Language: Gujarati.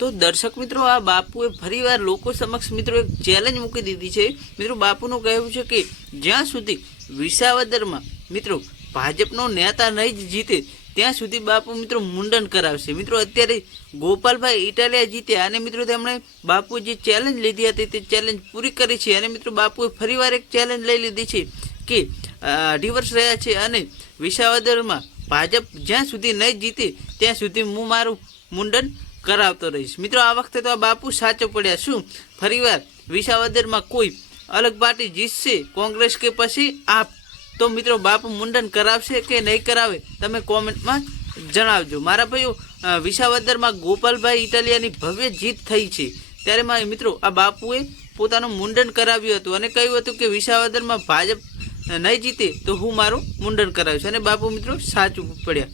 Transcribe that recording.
તો દર્શક મિત્રો, આ બાપુએ ફરીવાર લોકો સમક્ષ મિત્રો એક ચેલેન્જ મૂકી દીધી છે. મિત્રો, બાપુનું કહેવું છે કે જ્યાં સુધી વિસાવદરમાં મિત્રો ભાજપનો નેતા નહીં જ જીતે, ત્યાં સુધી બાપુ મિત્રો મુંડન કરાવશે. મિત્રો, અત્યારે ગોપાલભાઈ ઇટાલિયા જીત્યા અને મિત્રો તેમણે બાપુ જે ચેલેન્જ લીધી હતી તે ચેલેન્જ પૂરી કરી છે, અને મિત્રો બાપુએ ફરીવાર એક ચેલેન્જ લઈ લીધી છે કે અઢી વર્ષ રહ્યા છે અને વિસાવદરમાં ભાજપ જ્યાં સુધી નહીં જીતે, ત્યાં સુધી હું મારું મુંડન કરાવતો રહીશ. મિત્રો, આ વખતે તો આ બાપુ સાચો પડ્યા. શું? ફરીવાર વિસાવદરમાં કોઈ અલગ પાર્ટી જીતશે કોંગ્રેસ કે પછી આપ? તો મિત્રો, બાપુ મુંડન કરાવશે કે નહીં કરાવે, તમે કોમેન્ટમાં જણાવજો. મારા ભાઈઓ વિસાવદરમાં ગોપાલભાઈ ઇટાલિયાની ભવ્ય જીત થઈ છે. ત્યારે મારા મિત્રો, આ બાપુએ પોતાનું મુંડન કરાવ્યું હતું અને કહ્યું હતું કે વિસાવદરમાં ભાજપ નહીં જીતે તો હું મારું મુંડન કરાવીશ. અને બાપુ મિત્રો સાચું પડ્યા.